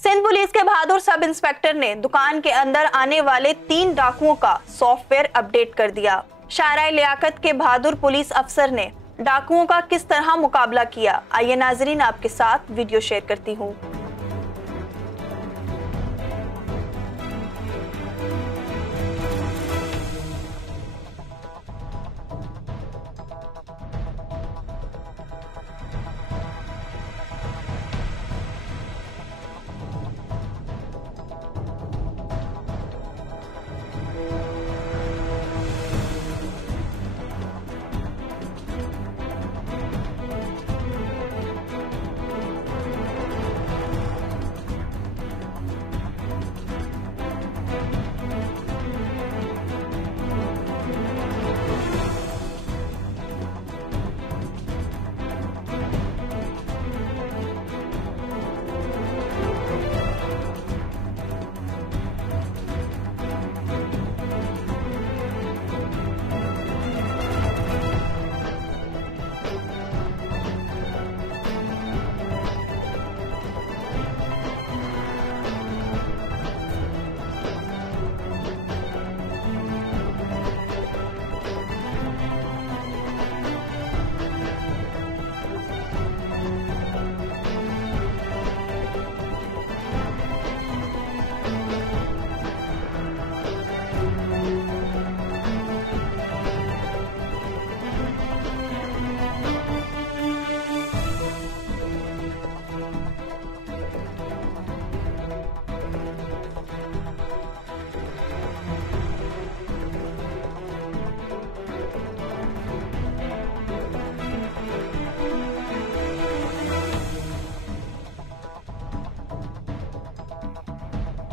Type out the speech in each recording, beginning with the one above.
Sindh police के बहादुर sub inspector ने दुकान के अंदर आने वाले 3 डाकुओं का सॉफ्टवेयर अपडेट कर दिया। शाराए लियाकत के बहादुर पुलिस अफसर ने डाकुओं का किस तरह मुकाबला किया, आइए नाजरीन आपके साथ वीडियो शेयर करती हूँ।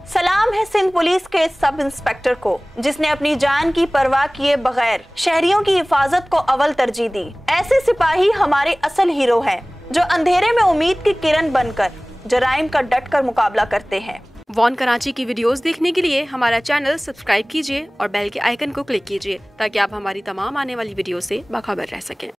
सलाम है सिंध पुलिस के सब इंस्पेक्टर को, जिसने अपनी जान की परवाह किए बगैर शहरियों की हिफाजत को अव्वल तरजीह दी। ऐसे सिपाही हमारे असल हीरो हैं, जो अंधेरे में उम्मीद की किरण बनकर जराइम का डट कर मुकाबला करते हैं। वॉन कराची की वीडियोस देखने के लिए हमारा चैनल सब्सक्राइब कीजिए और बेल के आइकन को क्लिक कीजिए, ताकि आप हमारी तमाम आने वाली वीडियो से बाखबर रह सकें।